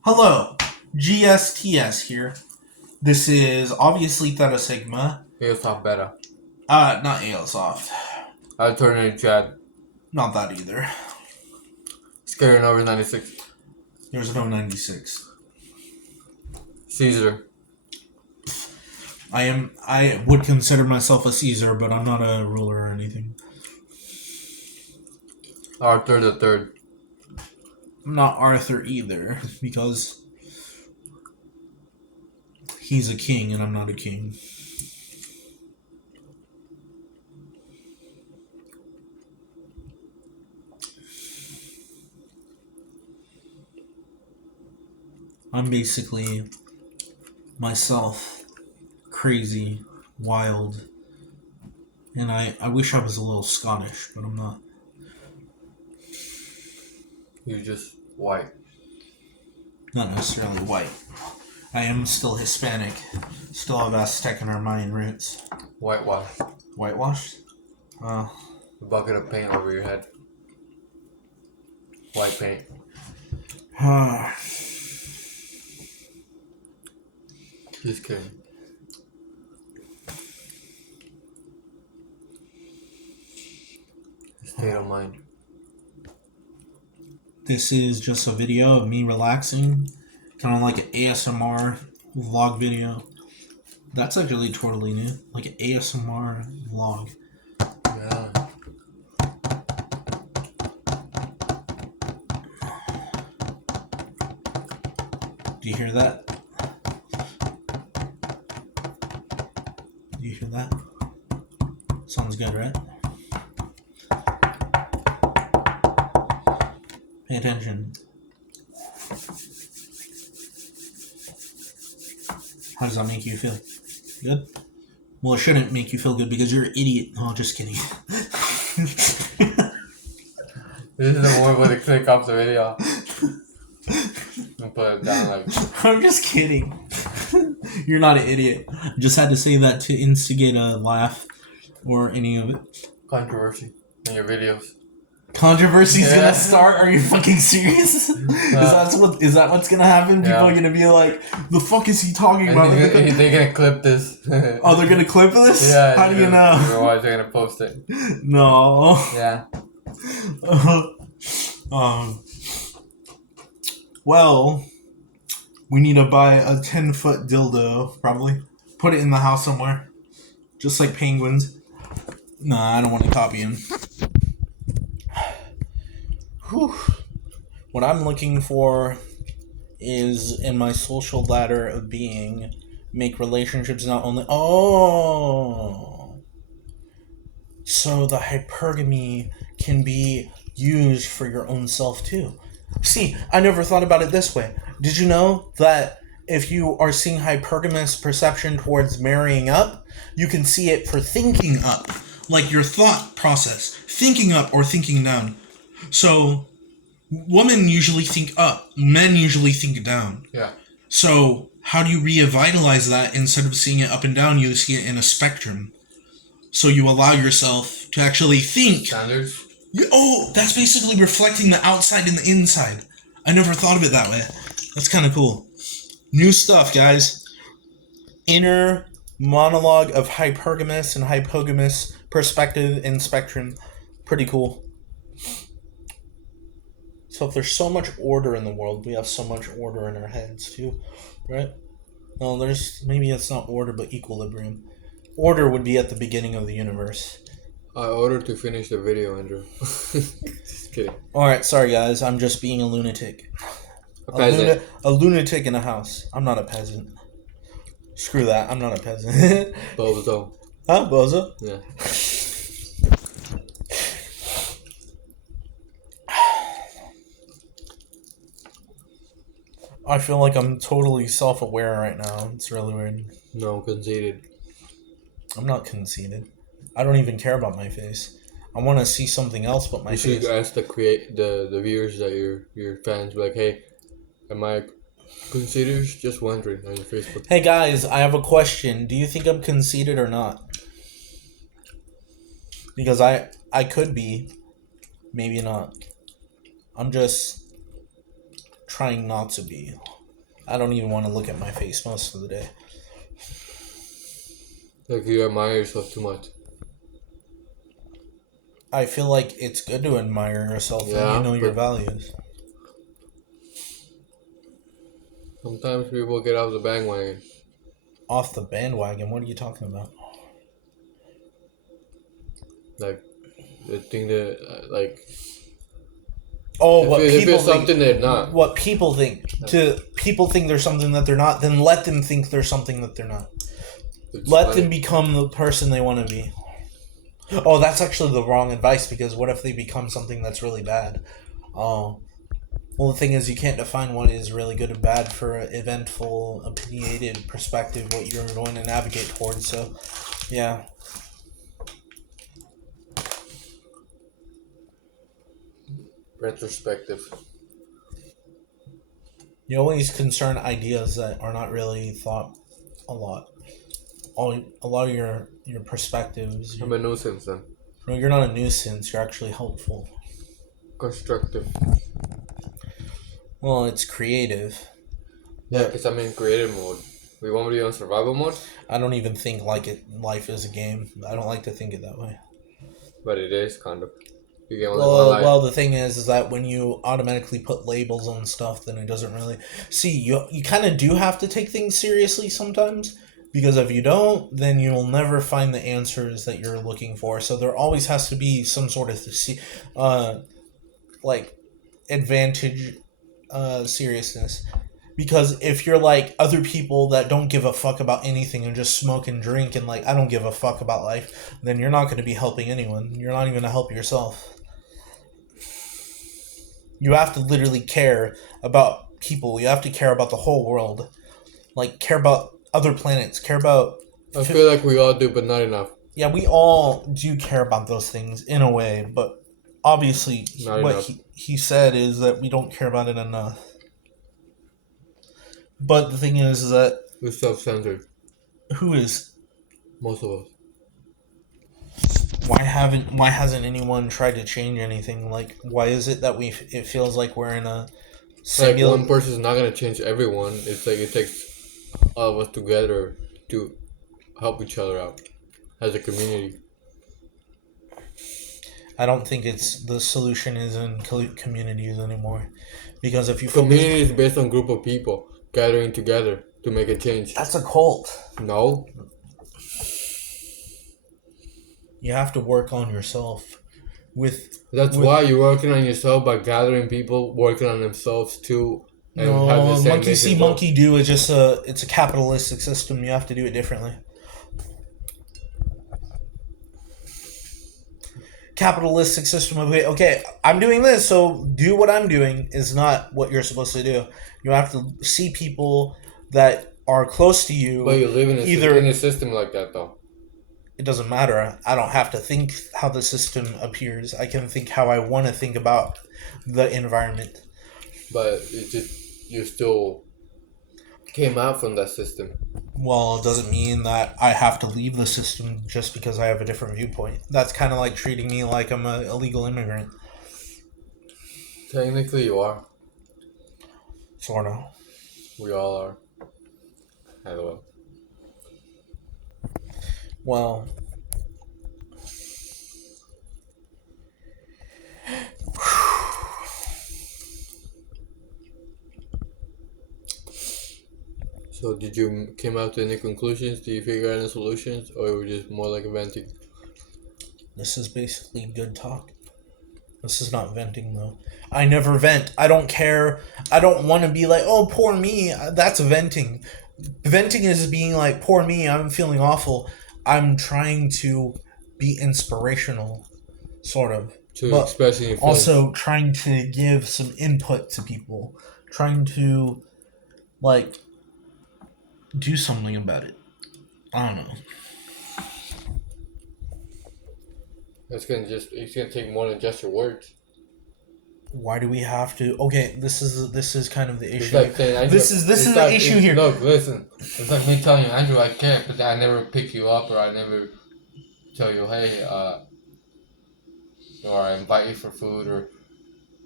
Hello, GSTS here. This is obviously Theta Sigma. Aerosoft Beta. Not Aeosoft. Alternating Chad. Not that either. Scaring over 96. There's no 96. Caesar. I would consider myself a Caesar, but I'm not a ruler or anything. Arthur the Third. I'm not Arthur either, because he's a king and I'm not a king. I'm basically myself, crazy, wild, and I wish I was a little Scottish, but I'm not. You're just white. Not necessarily white. I am still Hispanic. Still have Aztec and Armenian roots. Whitewash. Whitewashed? A bucket of paint over your head. White paint. Just kidding. State of mind. This is just a video of me relaxing. Kind of like an ASMR vlog video. That's actually totally new. Like an ASMR vlog. Yeah. Do you hear that? Do you hear that? Sounds good, right? Pay attention. How does that make you feel? Good? Well, it shouldn't make you feel good because you're an idiot. Oh, just kidding. This is the one where they click off the video. And put it down like. I'm just kidding. You're not an idiot. Just had to say that to instigate a laugh or any of it. Controversy in your videos. Controversy's gonna start? Are you fucking serious? Is that what's gonna happen? People are gonna be like, the fuck is he talking about? They're gonna clip this. Oh, they're gonna clip this? Yeah. How do you know? Otherwise they're gonna post it. No. Yeah. Well, we need to buy a 10-foot dildo, probably. Put it in the house somewhere. Just like penguins. Nah, I don't want to copy him. Whew. What I'm looking for is, in my social ladder of being, make relationships not only... Oh! So the hypergamy can be used for your own self, too. See, I never thought about it this way. Did you know that if you are seeing hypergamous perception towards marrying up, you can see it for thinking up? Like your thought process. Thinking up or thinking down. So, women usually think up. Men usually think down. Yeah. So, how do you revitalize that? Instead of seeing it up and down, you see it in a spectrum. So you allow yourself to actually think. Standards? Oh, that's basically reflecting the outside and the inside. I never thought of it that way. That's kind of cool. New stuff, guys. Inner monologue of hypergamous and hypogamous perspective and spectrum. Pretty cool. So if there's so much order in the world, we have so much order in our heads too, right? Well, maybe it's not order, but equilibrium. Order would be at the beginning of the universe. I ordered to finish the video, Andrew. Just kidding. Alright, sorry guys, I'm just being a lunatic. A peasant. A lunatic in a house. I'm not a peasant. Screw that, I'm not a peasant. Bozo. Huh, bozo? Yeah. I feel like I'm totally self-aware right now. It's really weird. No, conceited. I'm not conceited. I don't even care about my face. I want to see something else but my face. You should ask the viewers that your fans, like, hey, am I conceited? Just wondering on your Facebook. Hey guys, I have a question. Do you think I'm conceited or not? Because I could be, maybe not. I'm just trying not to be. I don't even want to look at my face most of the day. Like you admire yourself too much. I feel like it's good to admire yourself and Yeah, you know your but values. sometimes people get off the bandwagon. Off the bandwagon, what are you talking about? Like they think that like Oh, if it's something they're not. what people think. To people think there's something that they're not, then let them think there's something that they're not. It's Let funny. them become the person they want to be. Oh, that's actually the wrong advice, because what if they become something that's really bad? Oh, well, the thing is, you can't define what is really good or bad for an eventful, opinionated perspective, what you're going to navigate towards. So, yeah. Retrospective. You always concern ideas that are not really thought a lot. A lot of your perspectives. I'm a nuisance then. No, you're not a nuisance. You're actually helpful. Constructive. Well, it's creative. Yeah, because I'm in creative mode. We want me to be on survival mode, I don't even think life is a game. I don't like to think it that way. but it is kind of. You get only one life. Well, the thing is that when you automatically put labels on stuff, then it doesn't really see you kind of do have to take things seriously sometimes, because if you don't, then you'll never find the answers that you're looking for. So there always has to be some sort of like advantage seriousness. Because if you're like other people that don't give a fuck about anything and just smoke and drink and like I don't give a fuck about life, then you're not going to be helping anyone. You're not even going to help yourself. You have to literally care about people. You have to care about the whole world. Like, care about other planets. Care about... I feel like we all do, but not enough. Yeah, we all do care about those things in a way, but obviously Not what enough. he said is that we don't care about it enough. But the thing is that... We're self-centered. Who is... Most of us. Why hasn't anyone tried to change anything? Like, why is it that it feels like we're in a Like one person's not gonna change everyone. It's like it takes all of us together to help each other out as a community. I don't think it's the solution is in communities anymore, because if you Community is based on group of people gathering together to make a change. that's a cult. No, You have to work on yourself. that's why you're working on yourself by gathering people working on themselves too. And have the No, same monkey see, mission goal. monkey do. It's just it's a capitalistic system. You have to do it differently. Capitalistic system of okay, I'm doing this, so do what I'm doing is not what you're supposed to do. You have to see people that are close to you. But you live in in a system like that though. It doesn't matter. I don't have to think how the system appears. I can think how I want to think about the environment. But it just you still came out from that system. Well, it doesn't mean that I have to leave the system just because I have a different viewpoint. That's kind of like treating me like I'm an illegal immigrant. Technically, you are. Sort of. We all are. Hello. Well, So did you came out to any conclusions? Did you figure out any solutions, or were just more like venting? this is basically good talk. This is not venting, though. I never vent. I don't care. I don't want to be like, oh, poor me. That's venting. Venting is being like, poor me. I'm feeling awful. I'm trying to be inspirational, sort of. To But expressing your feelings. also trying to give some input to people. Trying to, like, do something about it. I don't know. It's gonna take more than just your words. Why do we have to? Okay, this is kind of the It's issue. like saying, Andrew, This is it's the like- issue it's- here. Look, listen. It's like me telling you, Andrew, I care, but I never pick you up, or I never tell you, hey, or I invite you for food, or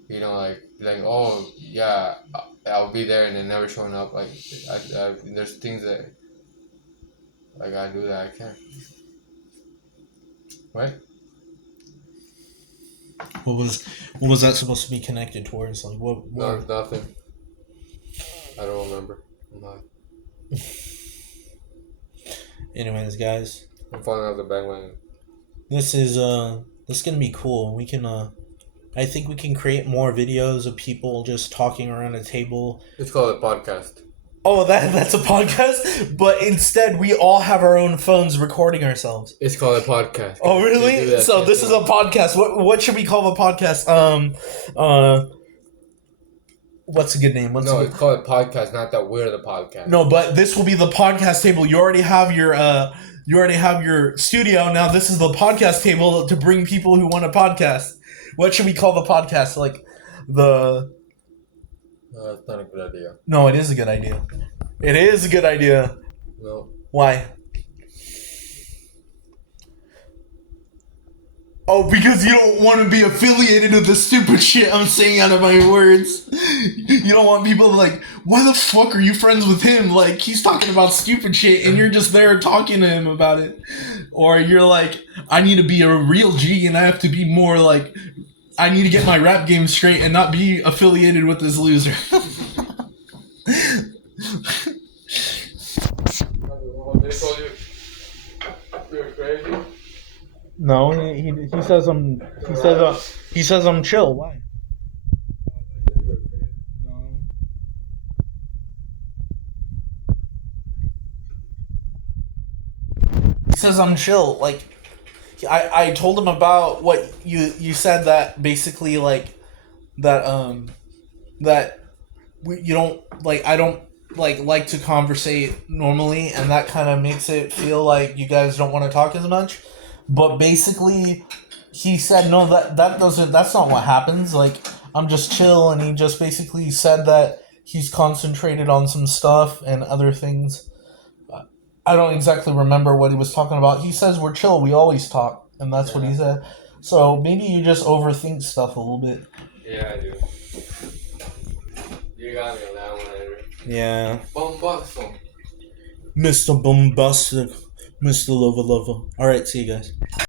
you know, like oh yeah, I'll be there, and then never showing up. Like there's things that like I do that I can't. Right? What was that supposed to be connected towards? Like what? No, nothing. I don't remember. I'm not. Anyways, guys, I'm falling off the bandwagon. this is gonna be cool. We can I think we can create more videos of people just talking around a table. It's called a podcast. Oh, that's a podcast, but instead we all have our own phones recording ourselves. It's called a podcast. Oh, really? So this is a podcast. What should we call the podcast? What's a good name? It's called a podcast, not that we're the podcast. No, but this will be the podcast table. You already have your studio. Now this is the podcast table to bring people who want a podcast. What should we call the podcast? Like the That's not a good idea. No, it is a good idea. It is a good idea. No. Why? Oh, because you don't want to be affiliated with the stupid shit I'm saying out of my words. You don't want people to like, why the fuck are you friends with him? Like, he's talking about stupid shit and you're just there talking to him about it. Or you're like, I need to be a real G and I have to be more like, I need to get my rap game straight and not be affiliated with this loser. They told you you're crazy? No, he says I'm chill. Why? No. He says I'm chill. Like, I told him about what you said, that basically like that you don't like, I don't like to conversate normally, and that kind of makes it feel like you guys don't want to talk as much. But basically, he said no, that's not what happens. Like, I'm just chill, and he just basically said that he's concentrated on some stuff and other things. I don't exactly remember what he was talking about. He says we're chill, we always talk, and that's what he said. So maybe you just overthink stuff a little bit. Yeah, I do. You got me on that one, Andrew. Yeah. Bombastic. Mr. Bombastic. Mr. Lover Lover. Alright, see you guys.